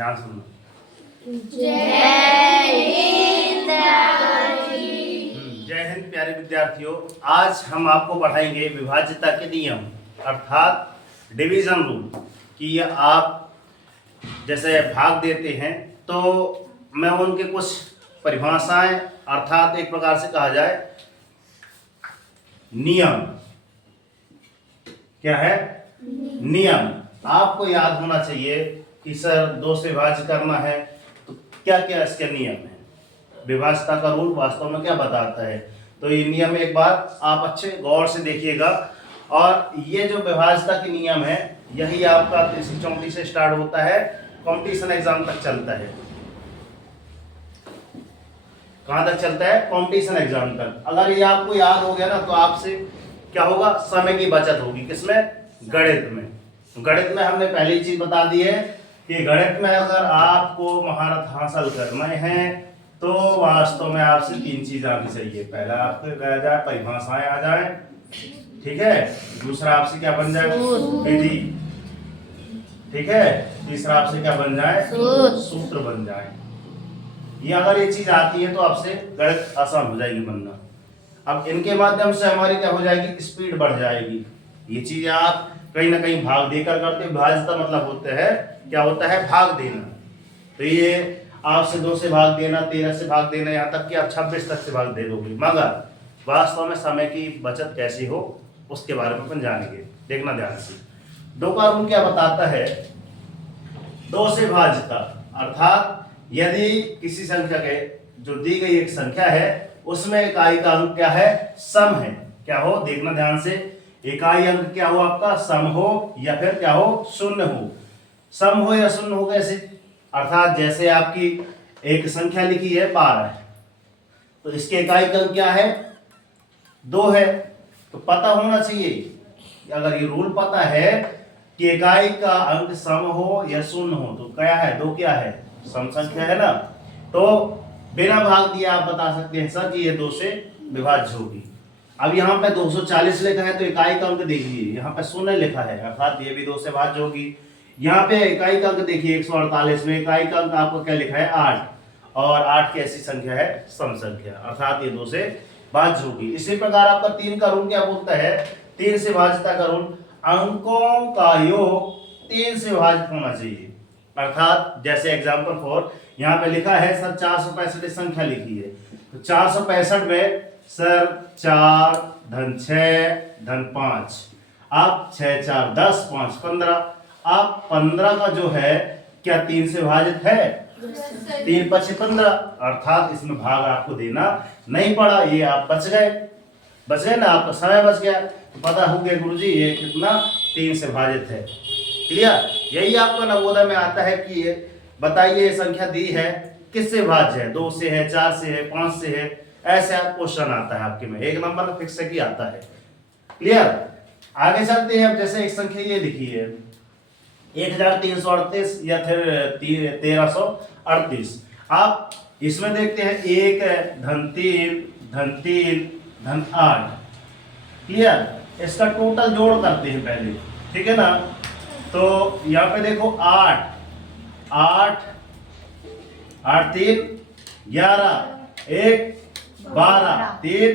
ध्यान सुनना। जय हिंद प्यारे विद्यार्थियों, आज हम आपको पढ़ाएंगे विभाज्यता के नियम अर्थात डिवीजन रूल। कि आप जैसे भाग देते हैं तो मैं उनके कुछ परिभाषाएं अर्थात एक प्रकार से कहा जाए नियम। क्या है? नियम। आपको याद होना चाहिए कि सर 2 से विभाज्य करना है तो क्या क्या इसके नियम है। विभाज्यता का रूल वास्तव में क्या बताता है, तो ये नियम एक बार आप अच्छे गौर से देखिएगा। और ये जो विभाज्यता के नियम है यही आपका 34 से स्टार्ट होता है, कंपटीशन एग्जाम तक चलता है। कहां तक चलता है? कंपटीशन एग्जाम तक। अगर ये आपको याद हो गया ना तो आपसे क्या होगा, समय की बचत होगी। किसमें? गणित में। गणित में हमने पहली चीज बता दी है कि गणित में अगर आपको महारत हासिल करना है तो वास्तव में आपसे 3 चीज आनी चाहिए। पहला आपको कहा जाए परिभाषाएं आ जाए, ठीक है। दूसरा आपसे क्या बन जाए? विधि, ठीक है। तीसरा आपसे क्या बन जाए? सूत्र बन जाए। ये अगर ये चीज आती है तो आपसे गणित आसान हो जाएगी बनना। अब इनके माध्यम से हमारी क्या हो जाएगी? स्पीड बढ़ जाएगी। ये चीज आप कहीं ना कहीं भाग देकर करते। विभाज्यता मतलब होता है, क्या होता है? भाग देना। तो ये आपसे 2 से भाग देना, 13 से भाग देना, यहाँ तक कि आप 26 तक से भाग दे दोगे। मगर वास्तव में समय की बचत कैसी हो उसके बारे में अपन जानेंगे। देखना ध्यान से। 2 का रूल क्या बताता है? 2 से भाज्यता अर्थात यदि किसी संख्या के जो दी गई एक संख्या है उसमें इकाई का अंक क्या है? सम है। क्या हो? देखना ध्यान से। इकाई अंक क्या हो आपका? सम हो या फिर क्या हो? शून्य हो। सम हो या शून्य हो कैसे? अर्थात जैसे आपकी एक संख्या लिखी है 12, तो इसके इकाई का अंक क्या है? 2 है। तो पता होना चाहिए, अगर ये रूल पता है कि इकाई का अंक सम हो या शून्य हो तो क्या है? 2 क्या है? सम संख्या है ना। तो बिना भाग दिए आप बता सकते हैं सर कि ये 2 से विभाज्य होगी। अब यहाँ पे 240 लिखा है तो इकाई का अंक देखिए, यहाँ पे शून्य लिखा है अर्थात ये भी 2 से भाज्य होगी। यहाँ पे इकाई का अंक देखिए 148 में इकाई का अंक आपको क्या लिखा है? 8, और 8 की ऐसी संख्या है सम संख्या अर्थात ये 2 से भाज्य होगी। इसी प्रकार आपका 3 का रूल क्या बोलता है? 3 से भाज्यता का रूल, अंकों का योग 3 से विभाजित होना चाहिए। अर्थात जैसे एग्जाम्पल 4 यहाँ पे लिखा है सर 465 संख्या लिखी है, तो 465 में सर 4 धन 6 धन 5, आप 6 4 10 5 15, आप 15 का जो है क्या 3 से विभाजित है? 3 5 15, अर्थात इसमें भाग आपको देना नहीं पड़ा। ये आप बच गए ना, आपका समय बच गया। तो पता हो गया गुरुजी ये कितना 3 से विभाजित है। क्लियर? यही आपका नवोदय में आता है कि ये बताइए ये संख्या दी है किससे भाज्य है? 2 से है, 4 से है, 5 से है, ऐसे आप क्वेश्चन आता है आपके में 1 नंबर फिक्स की आता है। क्लियर? आगे चलते हैं। अब जैसे एक संख्या ये लिखी है 1338 या फिर 1338, आप इसमें देखते हैं 1 धन 3 धन 3 धन 8। क्लियर? इसका टोटल जोड़ करते हैं पहले, ठीक है ना। तो यहाँ पे देखो 8 8 8 3 11 1 12 3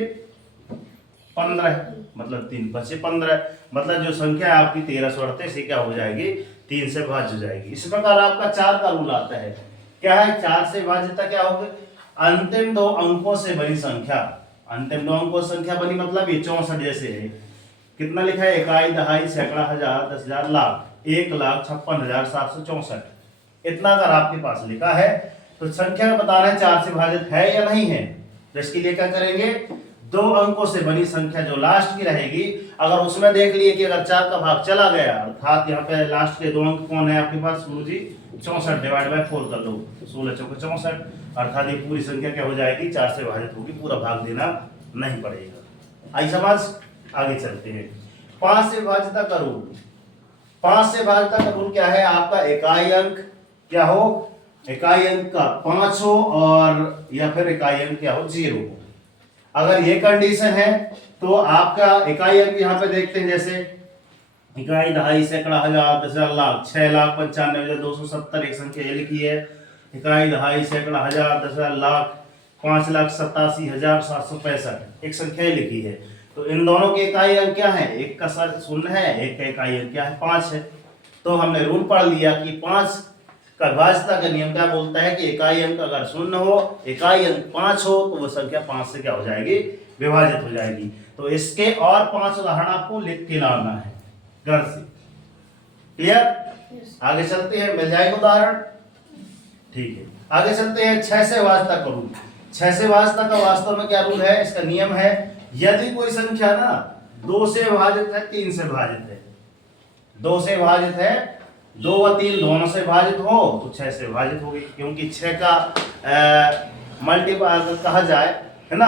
15, मतलब 3 बचे 15, मतलब जो संख्या है आपकी 1338 क्या हो जाएगी? 3 से भाज्य हो जाएगी। इस प्रकार आपका 4 का रूल आता है। क्या है? 4 से भाज्यता क्या होगी? अंतिम 2 अंकों से बनी संख्या। अंतिम 2 अंकों से संख्या बनी मतलब ये 64 जैसे है। कितना लिखा है? इकाई, दहाई, सैकड़ा, हजार, 10,000, लाख, 1,56,764। इतना अगर आपके पास लिखा है तो संख्या का बताना है 4 से भाजित है या नहीं है। तो इसके लिए क्या करेंगे? 2 अंकों से बनी संख्या जो लास्ट की रहेगी, अगर उसमें देख लिए कि अगर 4 का भाग चला गया अर्थात यहाँ पे लास्ट के 2 अंक कौन है आपके पास गुरुजी? 64 डिवाइड बाय 4 कर लो, 16 चौके 64, अर्थात ये पूरी संख्या क्या हो जाएगी? 4 से भाजित होगी, पूरा भाग देना नहीं पड़ेगा। आई समझ? आगे चलते हैं। 5 से भाज्यता का रूल। 5 से भाज्यता का रूल क्या है? आपका इकाई अंक क्या हो? इकाई अंक का 5 हो और या फिर इकाई अंक क्या हो? 0 हो। अगर ये कंडीशन है तो आपका इकाई अंक यहाँ पे देखते हैं जैसे इकाई, दहाई, सैकड़ा, हजार, दस हजार, लाख। 6,95,270 एक संख्या ये लिखी है। इकाई, दहाई, सैकड़ा, हजार, दस हजार, लाख। 5,87,765 एक संख्या ये लिखी है। तो इन दोनों के इकाई अंक क्या है? एक का शून्य है, एक का इकाई अंक क्या है? 5 है। तो हमने रूल पढ़ लिया कि 5 का विभाज्यता का नियम क्या बोलता है कि इकाई अंक अगर शून्य हो, इकाई अंक 5 हो, तो वो संख्या 5 से क्या हो जाएगी? विभाजित हो जाएगी। तो इसके और 5 उदाहरण आपको लिख के लाना है घर से। क्लियर? आगे चलते हैं, मिल जाएगा उदाहरण। ठीक है, आगे चलते हैं। 6 से विभाज्यता का रूल। 6 से विभाज्यता का वास्तव में क्या रूल है? इसका नियम है, यदि कोई संख्या ना 2 से विभाजित है, 3 से विभाजित है, 2 से विभाजित है, 2 व 3 दोनों से विभाजित हो, तो 6 से विभाजित होगी। क्योंकि 6 का मल्टीपल कहा जाए, है ना,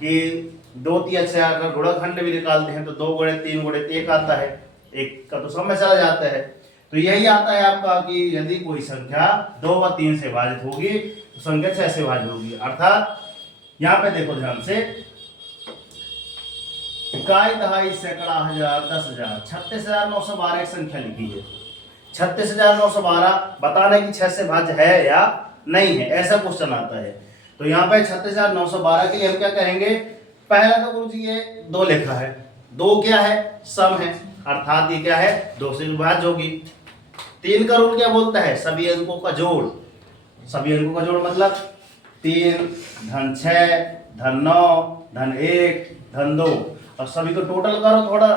कि 2 3 6 का गुणनखंड भी निकालते हैं तो 2 गुणे 3 गुणे 1 आता है, 1 का तो समय चला जाता है। तो यही आता है आपका कि यदि कोई संख्या 2 व 3 से विभाजित होगी तो संख्या 6 से विभाजित होगी। अर्थात यहाँ पे देखो ध्यान से, इकाई, दहाई, सैकड़ा, हजार, 10,000, 36,912 एक संख्या लिखी है। 36,912 बताना कि 6 से भाज्य है या नहीं है, ऐसा क्वेश्चन आता है। तो यहाँ पे 36,912 के लिए हम क्या करेंगे? पहला तो गुरुजी ये 2 लिखा है, 2 क्या है? सम है, अर्थात ये क्या है? 2 से विभाज्य होगी। 3 का रूल क्या बोलता है? सभी अंकों का जोड़। सभी अंकों का जोड़ मतलब 3 धन 6 धन 9 धन 1 धन 2, और सभी को टोटल करो थोड़ा,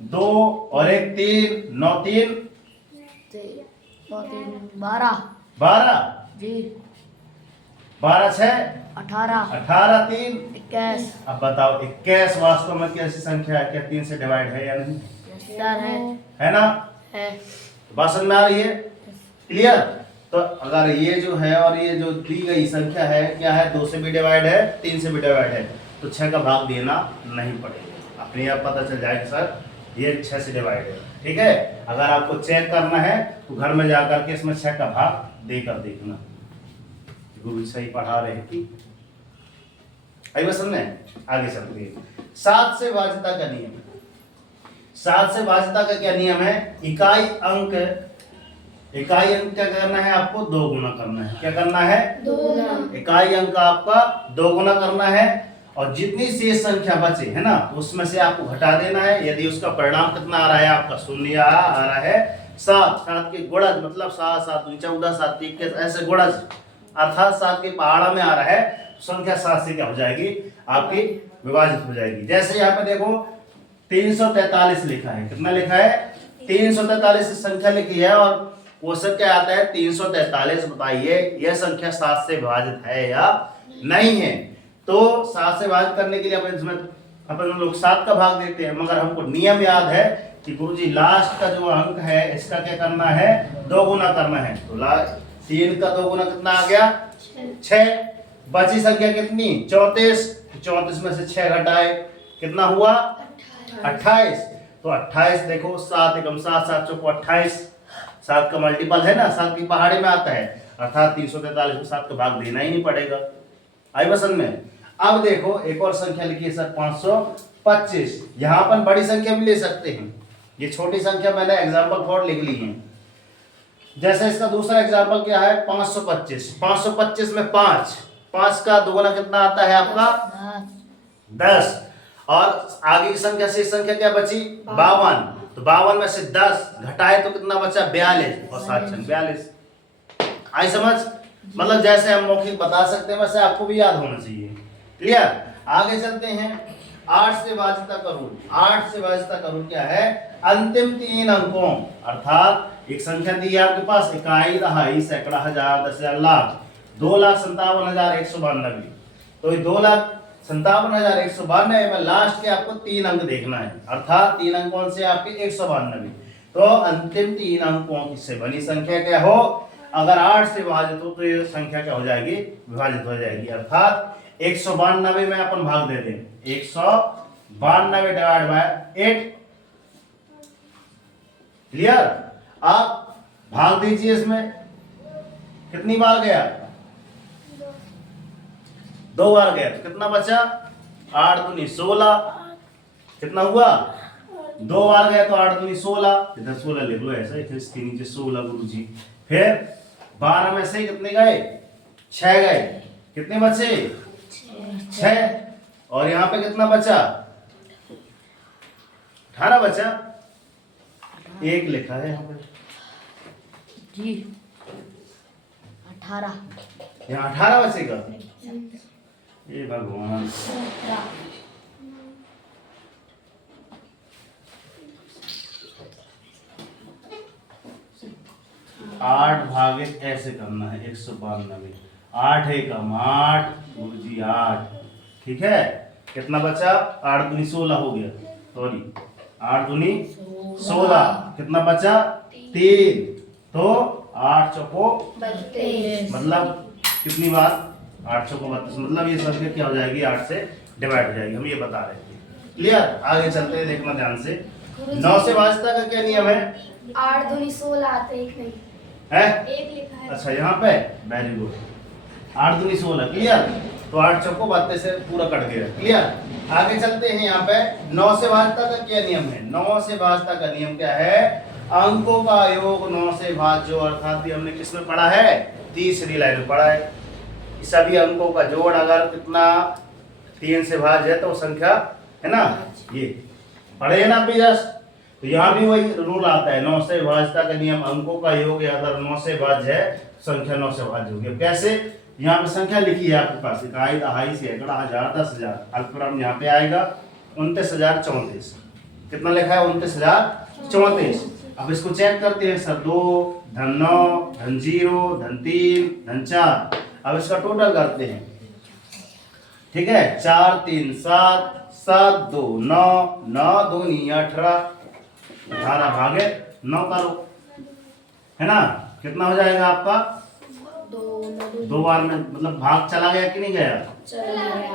2 और 1 3, 9 3 12 12 जी, 12 6 18 18 3 21 अब बताओ 21 वास्तव में कैसी संख्या है? क्या 3 से डिवाइड है या नहीं? सर है ना? है बात समझ में आ रही है? क्लियर? तो अगर ये जो है और ये जो दी गई संख्या है क्या है? 2 से भी डिवाइड है, 3 से भी डिवाइड है, तो 6 का भाग देना नहीं पड़ेगा। अपने आप पता चल जाएगा सर ये 6 से डिवाइड है। ठीक है, अगर आपको चेक करना है तो घर में जाकर के इसमें 6 का भाग देकर देखना। गुरु सही पढ़ा रहे हैं कि आई बस में। आगे चलते हैं। 7 से विभाज्यता का नियम। 7 से विभाज्यता का क्या नियम है? इकाई अंक क्या करना है? आपको 2 गुना करना है। क्या करना है? 2 गुना। इकाई अंक आपका 2 गुना करना है, और जितनी शेष संख्या बचे है ना उसमें से आपको घटा देना है। यदि उसका परिणाम कितना आ रहा है? आपका शून्य आ रहा है 7, 7 के गुणज मतलब 7 7 2 14 7 21 ऐसे गुणज, अर्थात 7 के पहाड़ा में आ रहा है, तो संख्या 7 से क्या हो जाएगी? आपकी विभाजित हो जाएगी। जैसे यहाँ पे देखो 343 लिखा है। कितना लिखा है? 343 संख्या लिखी है, और क्वेश्चन क्या आता है? 343 बताइए यह संख्या 7 से विभाजित है या नहीं है। तो 7 से विभाजित करने के लिए अपन लोग 7 का भाग देते हैं, मगर हमको नियम याद है कि गुरुजी लास्ट का जो अंक है इसका क्या करना है? 2 गुना करना है। तो 3 का 2 गुना कितना आ गया? 6। बची संख्या कितनी? 34। 34 में से 6 घटाए कितना हुआ? 28। तो 28 देखो 7 एकम 7 7 चौको 28, 7 का मल्टीपल है ना, 7 की पहाड़ी में आता है, अर्थात 343 को 7 का भाग देना ही नहीं पड़ेगा। आई बसन में। अब देखो एक और संख्या लिखी है सर 525। यहाँ पर बड़ी संख्या भी ले सकते हैं, ये छोटी संख्या मैंने एग्जाम्पल फॉर लिख ली है। जैसे इसका दूसरा एग्जाम्पल क्या है? 525। 525 में 5 का 2 गुना कितना आता है आपका? 10। और आगे की संख्या से संख्या क्या बची? 52। तो 52 में से 10 घटाए तो कितना बचा? 42, और 7 6 42। आई समझ? मतलब जैसे हम मौखिक बता सकते हैं वैसे आपको भी याद होना चाहिए। क्लियर? आगे चलते हैं। 8 से विभाज्यता का रूल। 8 से विभाज्यता का रूल क्या है? अंतिम 3 अंकों, अर्थात एक संख्या दी है आपके पास, इकाई, दहाई, सैकड़ा, हजार, 10,000, लाख, 2,57,192। तो 2,57,192 में लास्ट के आपको 3 अंक देखना है, अर्थात 3 अंक कौन से? आपके 192। तो अंतिम 3 अंकों से बनी संख्या क्या हो? अगर 8 से विभाजित हो तो ये संख्या क्या हो जाएगी? विभाजित हो जाएगी। अर्थात 192 में अपन भाग दे दें, 192 डिवाइड बाय 8। क्लियर? आप भाग दीजिए, इसमें कितनी बार गया? 2 बार गया, तो कितना बचा? 8 दूनी 16, कितना हुआ? 2 बार गए तो 8 दूनी 16, इधर 16 लिख लो ऐसा, फिर इसके नीचे 16 गुरु जी। फिर 12 में से कितने गए? 6 गए। कितने बचे? 6। और यहाँ पे कितना बचा? 18 बचा। 1 लिखा है यहाँ पे जी 18। यहाँ 18 बचेगा। ये भगवान, 8 भागे ऐसे करना है 192। 8 एकम 8 गुरुजी 8। ठीक है, कितना बचा? 8 दूनी 16 हो गया, सॉरी 8 दूनी 16। कितना बचा? 3। तो 8 चौको 32। मतलब कितनी बार? 8 चौको 32। मतलब ये संख्या क्या हो जाएगी? 8 से डिवाइड हो जाएगी। हम ये बता रहे थे। क्लियर? आगे चलते हैं, देखना ध्यान से। 9 से भाजता का क्या नियम है? 8 दूनी 16 आते, 1 नहीं है 1 लिखा है। अच्छा, यहाँ पे वेरी गुड। 8 दूनी 16। क्लियर? तो 8 चौको 32 से पूरा कट गया। क्लियर? आगे चलते हैं। यहाँ पे 9 से भाजता का क्या नियम है? 9 से भाजता का नियम क्या है? अंकों का योग 9 से भाज्य, अर्थात ये हमने किसमें पढ़ा है? तीसरी लाइन में पढ़ा है। सभी अंकों का जोड़ अगर कितना 3 से भाज्य है तो संख्या है ना, ये पढ़े ना अभी जस्ट। तो यहाँ भी वही रूल आता है, 9 से भाजता का नियम, अंकों का योग अगर 9 से भाज्य है संख्या 9 से भाज्य होगी। कैसे? यहाँ पे संख्या लिखी है आपके पास, इकाई, दहाई, सैकड़ा, हजार, 10,000। अल्पविराम यहाँ पे आएगा 29,034। कितना लिखा है? 29,034। अब इसको चेक करते हैं सर। 2 धन 9 धन 0 धन 3 धन 4। अब इसका टोटल करते हैं। ठीक है, 4 3 7 7 2 9 9 दूनी 18। 18 भागे 9 करो, है ना? कितना हो जाएगा आपका? 2 बार में, मतलब भाग चला गया कि नहीं गया?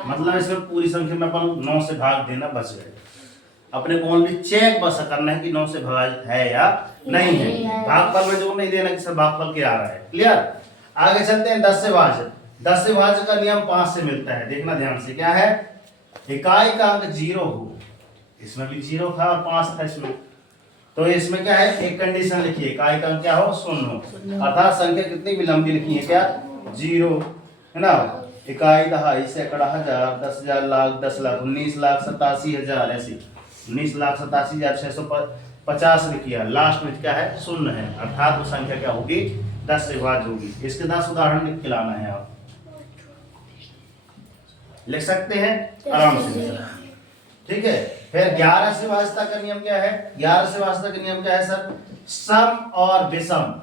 मतलब इसमें पूरी संख्या में अपन 9 से भाग देना बच गए। अपने को ओनली चेक बस करना है कि 9 से भाग है या नहीं है। भागफल में जो नहीं देना कि सर भागफल क्या आ रहा है। क्लियर? आगे चलते हैं। 10 से भाज्य। 10 से भाज्य का नियम 5 से मिलता है। देखना ध्यान से, क्या है? इकाई का अंक 0 हो। इसमें भी 0 था और 5 था इसमें। तो इसमें क्या है? एक कंडीशन लिखिए, इकाई का अंक क्या हो? 0 हो। अर्थात संख्या कितनी भी लंबी लिखी है? क्या? 0, है ना? इकाई, दहाई, सैकड़ा, हजार, 10,000, लाख, 10 लाख, 19,87,000 ऐसी 19,87,650 लिखिए। लास्ट में क्या है? 0 है। अर्थात वो संख्या क्या होगी? 10 से भाज्य होगी। इसके 10 उदाहरण लिख के लाना है। आप लिख सकते हैं आराम से। ठीक है, फिर 11 से भाजता का नियम क्या है? 11 से भाजता का नियम क्या है सर? सम और विषम,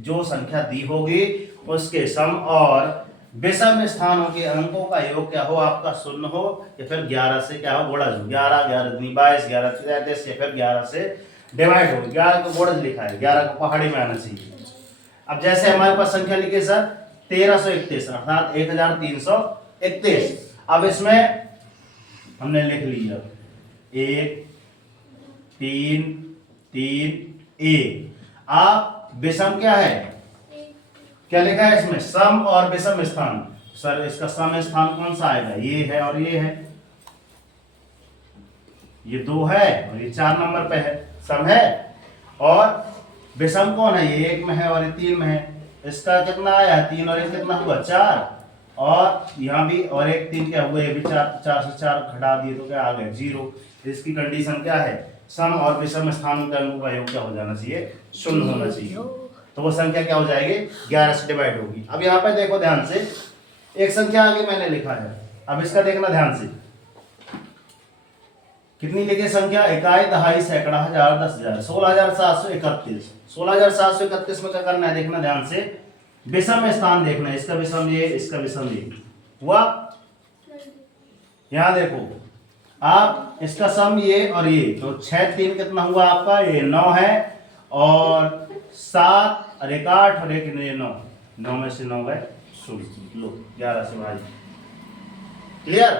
जो संख्या दी होगी उसके सम और विषम स्थानों के अंकों का योग क्या हो? आपका 0 हो, या फिर 11 से क्या हो? गुणज हो। 11 11 दूनी 22, 11 33, या फिर 11 से डिवाइड हो। 11 को गुणज लिखा है, 11 को पहाड़ी में आना चाहिए। अब जैसे हमारे पास संख्या लिखी सर 1331, अर्थात 1331। अब इसमें हमने लिख लिया 1 3 3 1। आप विषम क्या है? क्या लिखा है इसमें? सम और विषम स्थान। सर इसका सम स्थान कौन सा आएगा? ये है और ये है। ये 2 है और ये 4 नंबर पे है, सम है। और विषम कौन है? ये 1 में है और ये 3 में है। इसका कितना आया? 3 और 1 कितना हुआ? 4। और यहाँ भी और 1 3 क्या हुआ? ये भी 4, 4 से 4 घटा दिए तो क्या आ गया? 0। इसकी कंडीशन क्या है? सम और विषम स्थानों का अंकों का योग क्या हो जाना चाहिए? 0 होना चाहिए। तो वो संख्या क्या हो जाएगी? 11 से डिवाइड होगी। अब यहाँ पे देखो ध्यान से, एक संख्या आगे मैंने लिखा है। अब इसका देखना ध्यान से, कितनी लिखी संख्या? इकाई, दहाई, सैकड़ा, हजार, 10,000, 16,731। 16,731 में क्या करना है? देखना ध्यान से, विषम स्थान देखना है। इसका विषम ये, इसका विषम ये हुआ। यहाँ देखो आप, इसका सम ये और ये, तो 6 3 कितना हुआ आपका? ये 9 है, और 7 और 1 8 और 1 9, 9 में से 9 गए 0। लो 11 से भाई। क्लियर?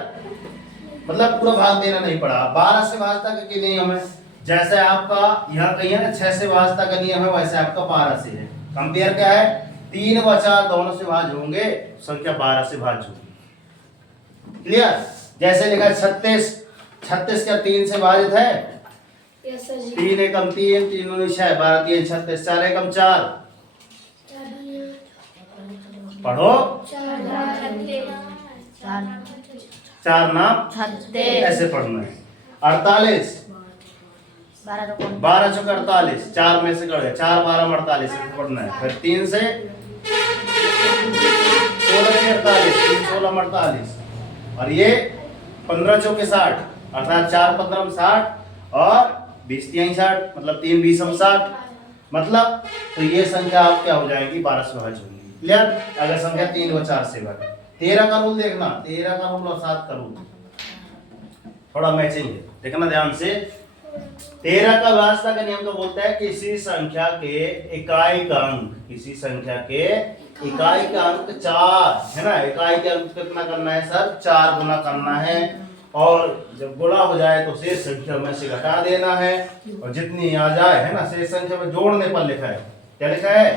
मतलब पूरा भाग देना नहीं पड़ा। 12 से भाजता का नियम है, जैसे आपका यहाँ कहीं है ना 6 से भाजता का नियम है, वैसे आपका 12 से है। कंपेयर क्या है? 3 व 4 दोनों से भाज्य होंगे, संख्या 12 से भाज्य होगी। क्लियर? जैसे लिखा 36, 36 क्या 3 से भाजित है? यस सर जी। 3 एकम 3, 3 दूनी 6, 12 3 36, 4 एकम 4। पढ़ो। 4 नाम 36 ऐसे पढ़ना है। 48, 12 चौके 48, 4 में से कट गया, 4 12 में 48 ऐसे पढ़ना है। फिर 3 से 16 में 48, 3 16 में 48, और ये 15 चौके 60, अर्थात 4 15 में 60 और 20 तिहाई 60, मतलब 3 20 में 60, मतलब तो ये संख्या आप क्या हो जाएगी, 12 से विभाज्य होगी। क्लियर? अगर संख्या 3 व 4 से बटे। 13 का रूल देखना, 13 का रूल और 7 का रूल थोड़ा मैचिंग है, देखना ध्यान से। 13 का व्यवस्था का नियम तो बोलता है किसी संख्या के इकाई का अंक, किसी संख्या के इकाई का अंक 4 है ना। इकाई के अंक कितना करना है सर, 4 गुना करना है, और जब गुणा हो जाए तो शेष संख्या में से घटा देना है, और जितनी आ जाए है ना, शेष संख्या में जोड़ने पर लिखा है। क्या लिखा है?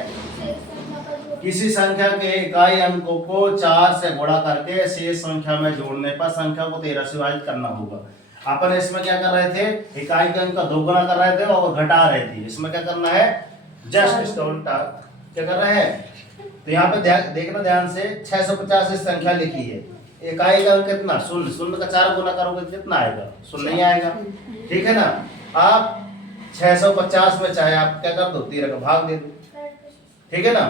किसी संख्या के इकाई अंकों को 4 से गुणा करके शेष संख्या में जोड़ने पर संख्या को 13 से विभाजित करना होगा। अपन इसमें क्या कर रहे थे, इकाई के अंक का 2 गुना कर रहे थे और घटा रहे थे। इसमें क्या करना है, जस्ट इसका उल्टा क्या कर रहे हैं। तो यहाँ पे देखना ध्यान से, 650 इस संख्या लिखी है, इकाई का अंक कितना, शून्य, शून्य का 4 गुना करोगे कितना आएगा, शून्य नहीं आएगा। ठीक है ना। आप 650 में चाहे आप क्या कर दो, 13 का भाग दे दो। ठीक है ना,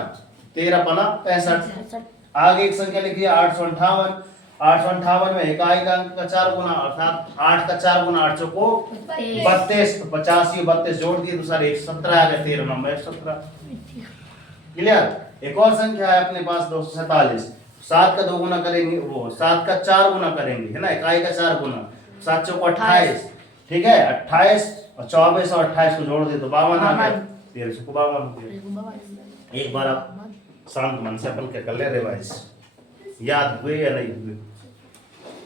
13 पना 65। आगे एक संख्या लिखी है 858, 858 में इकाई का अंक का 4 गुना, अर्थात 8 का 4 गुना 8 चौको 32, तो 50 ये 32 जोड़ दिए तो सर 117 आ गया, 13 नंबर 117। क्लियर? एक और संख्या है अपने पास 247, 7 का 2 गुना करेंगे, वो 7 का 4 गुना करेंगे है ना, इकाई का 4 गुना, 7 चौको 28। ठीक है, 28 और 24 और 28 को जोड़ दे तो 52 आ गया, 13 चौको 52। एक बार आप शांत मन से अपन क्या कर ले रिवाइज, याद हुए या नहीं हुए,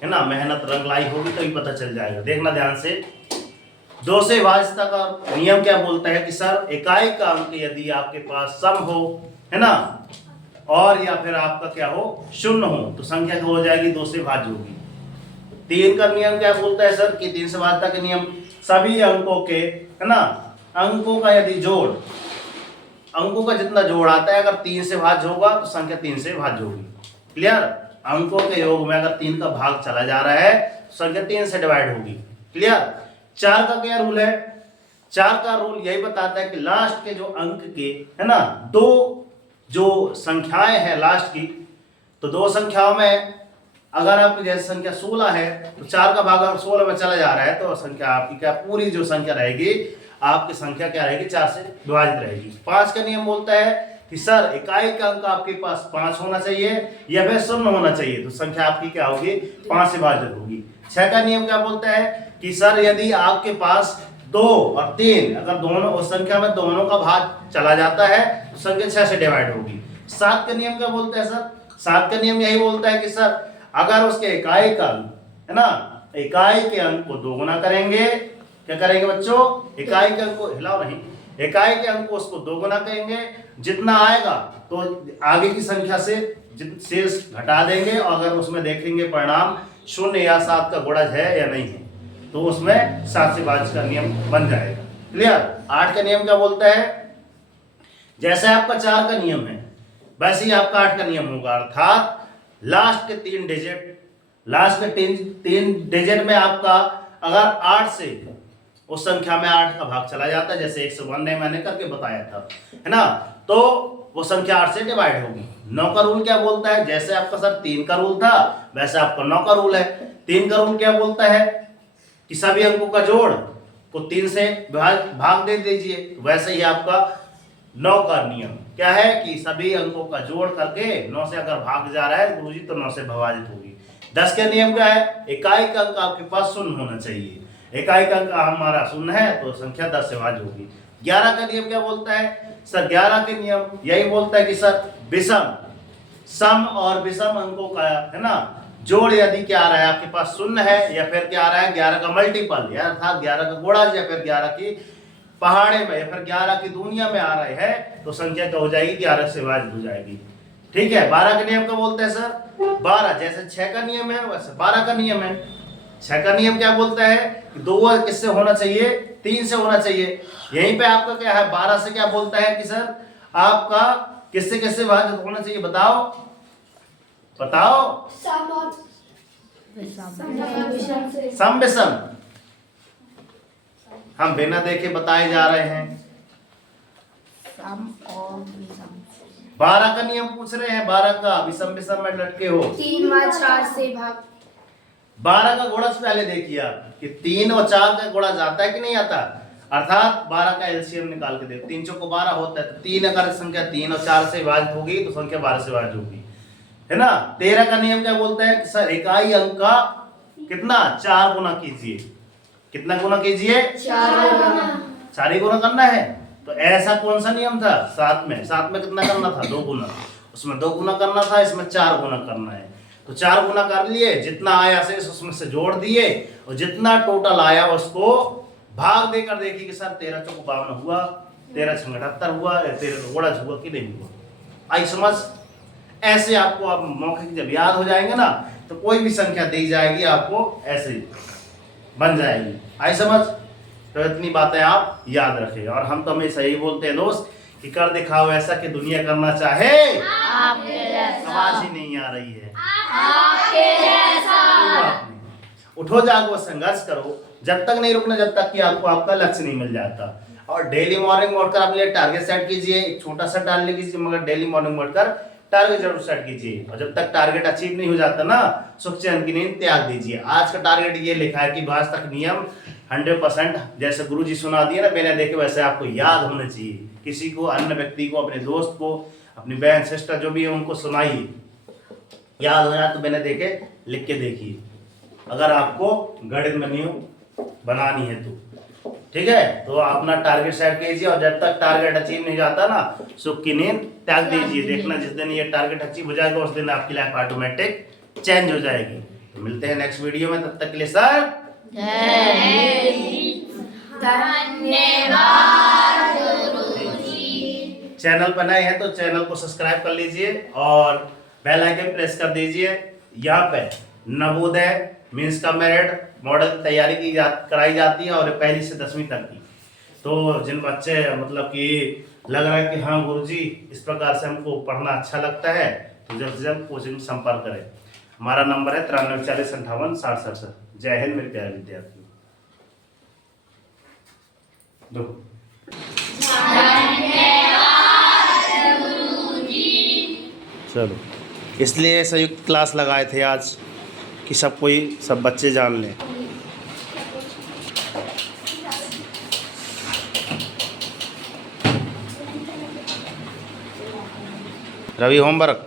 है ना, मेहनत रंग लाई होगी तो ही पता चल जाएगा। देखना ध्यान से, 2 से विभाज्यता का नियम क्या बोलता है कि सर इकाई का अंक यदि आपके पास सम हो, है ना, और या फिर आपका क्या हो, शून्य हो, तो संख्या क्या हो जाएगी, 2 से भाज्य होगी। 3 का नियम क्या बोलता है सर कि 3 से विभाज्यता के नियम, सभी अंकों के, है ना, अंकों का यदि जोड़, अंकों का जितना जोड़ आता है अगर 3 से भाज्य होगा तो संख्या 3 से भाज्य होगी। क्लियर? अंकों के योग में अगर 3 का भाग चला जा रहा है तो संख्या 3 से डिवाइड होगी। क्लियर? 4 का क्या रूल है? 4 का रूल यही बताता है कि लास्ट के जो अंक के, है ना, 2 जो संख्याएं हैं लास्ट की, तो 2 संख्याओं में अगर आपकी जैसे संख्या 16 है तो 4 का भाग अगर 16 में चला जा रहा है तो संख्या आपकी क्या, पूरी जो संख्या रहेगी आपकी संख्या क्या रहेगी, 4 से विभाजित रहेगी। 5 का नियम बोलता है कि सर इकाई का अंक आपके पास 5 होना चाहिए या फिर शून्य होना चाहिए, तो संख्या आपकी क्या होगी, 5 से विभाजित होगी। 6 का नियम क्या बोलता है कि सर यदि आपके पास 2 और 3 अगर दोनों उस संख्या में दोनों का भाग चला जाता है तो संख्या 6 से डिवाइड होगी। 7 का नियम क्या बोलता है सर? 7 का नियम यही बोलता है कि सर अगर उसके इकाई का, है ना, इकाई के अंक को 2 गुना करेंगे, क्या करेंगे बच्चों, इकाई के अंक को, हिलाओ नहीं, इकाई के अंक को उसको 2 गुना करेंगे, जितना आएगा तो आगे की संख्या से शेष घटा देंगे, और अगर उसमें देखेंगे परिणाम 0 या 7 का गुणज है या नहीं है तो उसमें 7 से विभाज्य का नियम बन जाएगा। क्लियर? 8 का नियम क्या बोलता है, जैसे आपका 4 का नियम है वैसे ही आपका 8 का नियम होगा, अर्थात लास्ट के 3 डिजिट में आपका अगर 8 से उस संख्या में 8 का भाग चला जाता है, जैसे 101 ने मैंने करके बताया था, है ना, तो वो संख्या 8 से डिवाइड होगी। 9 का रूल क्या बोलता है, जैसे आपका सर 3 का रूल था वैसे आपका 9 का रूल है। 3 का रूल क्या बोलता है कि सभी अंकों का जोड़ को 3 से भाग दे दीजिए, वैसे ही आपका 9 का नियम क्या है कि सभी अंकों का जोड़ करके 9 से अगर भाग जा रहा है गुरुजी तो 9 से विभाजित होगी। 10 का नियम क्या है, इकाई का अंक आपके पास शून्य होना चाहिए, इकाई का अंक हमारा शून्य है तो संख्या 10 से भाज्य होगी। 11 का नियम क्या बोलता है सर, 11 के नियम यही बोलता है कि सर विषम, सम और विषम अंकों का, है ना, जोड़ यदि क्या आ रहा है आपके पास शून्य है या फिर क्या आ रहा है 11 का मल्टीपल, या अर्थात 11 का गुणज या फिर 11 की पहाड़े में या फिर 11 की दुनिया में आ रहे हैं तो संख्या क्या हो जाएगी, 11 से विभाजित हो जाएगी। ठीक है? 12 का नियम क्या बोलते हैं सर, 12 जैसे 6 का नियम है वैसे 12 का नियम है। 6 का नियम क्या बोलता है कि 2 किससे होना चाहिए, 3 से होना चाहिए। यहीं पे आपका क्या है 12 से क्या बोलता है कि सर आपका किससे किससे विभाजित होना चाहिए, बताओ बताओ। सम विषम हम बिना देखे बताए जा रहे हैं। सम और विषम। 12 का नियम पूछ रहे हैं, 12 का विषम विषम में लटके हो। 3 व 4 से भाग। 12 का गुणज पहले देखिए आप कि 3 और 4 का गुणा जाता है कि नहीं आता, अर्थात 12 का एलसीएम निकाल के देखो, 3 चौको 12 होता है, तो 3 अगर संख्या 3 और 4 से विभाजित होगी तो संख्या 12 से विभाजित होगी, है ना। 13 का नियम क्या बोलता है कि सर इकाई अंक का कितना 4 गुना कीजिए, कितना गुना कीजिए, 4 ही गुना करना है। तो ऐसा कौन सा नियम था 7 में, 7 में कितना करना था 2 गुना, उसमें 2 गुना करना था, इसमें 4 गुना करना है। तो 4 गुना कर लिए, जितना आया शेष उसमें से जोड़ दिए और जितना टोटल आया उसको भाग देकर देखिए कि सर 13 चौको 52 हुआ, 13 छंग 78 हुआ, 13 गुणज हुआ कि नहीं हुआ। आई समझ। ऐसे आपको आप मौखिक जब याद हो जाएंगे ना तो कोई भी संख्या दी जाएगी आपको ऐसे बन जाएगी। आई समझ। तो इतनी बातें आप याद रखें। और हम तो हमेशा यही बोलते हैं दोस्त कि कर दिखाओ ऐसा कि दुनिया करना चाहे आपके जैसा। आवाज ही नहीं आ रही है। आपके जैसा। कोई बात नहीं। उठो जागो संघर्ष करो, जब तक नहीं रुकना जब तक कि आपको आपका लक्ष्य नहीं मिल जाता। और डेली मॉर्निंग में उठकर अपने लिए टारगेट सेट कीजिए, एक छोटा सा डालने कीजिए, मगर डेली मॉर्निंग में उठकर टारगेट जरूर सेट कीजिए। और जब तक टारगेट अचीव नहीं हो जाता ना, सुख चैन की नींद त्याग दीजिए। आज का टारगेट ये लिखा है कि आज तक नियम 100% जैसे गुरुजी सुना दिए ना बिना देखे वैसे आपको याद होना चाहिए। किसी को, अन्य व्यक्ति को, अपने दोस्त को, अपनी बहन सिस्टर जो भी है उनको सुनाइए, याद हो जाए तो बिना देखे लिख के देखिए, अगर आपको गणित में नियम बनानी है तो। ठीक है, तो अपना टारगेट सेट कीजिए और जब तक टारगेट अचीव नहीं जाता ना, सुख की नींद त्याग दीजिए। देखना जिस दिन ये टारगेट अचीव हो जाएगा उस दिन आपकी लाइफ ऑटोमेटिक चेंज हो जाएगी। तो मिलते हैं नेक्स्ट वीडियो में, तब तक के लिए सर धन्यवाद गुरुजी। चैनल पर नए हैं तो चैनल को सब्सक्राइब कर लीजिए और बेल आइकन प्रेस कर दीजिए। यहाँ पे नवोदय मीन्स का मेरिट मॉडल की तैयारी कराई जाती है और 1 से 10वीं तक की। तो जिन बच्चे मतलब कि लग रहा है कि हाँ गुरुजी इस प्रकार से हमको पढ़ना अच्छा लगता है तो जल्द से जल्द कोचिंग में संपर्क करें। हमारा नंबर है 93 40 58 60 67। जय हिंद मेरे प्यारे विद्यार्थियों। दो चलो, इसलिए संयुक्त क्लास लगाए थे आज कि सब बच्चे जान लें। रवि होमवर्क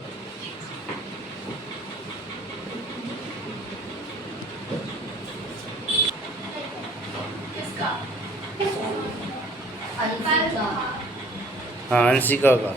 हाँ अंशिका का।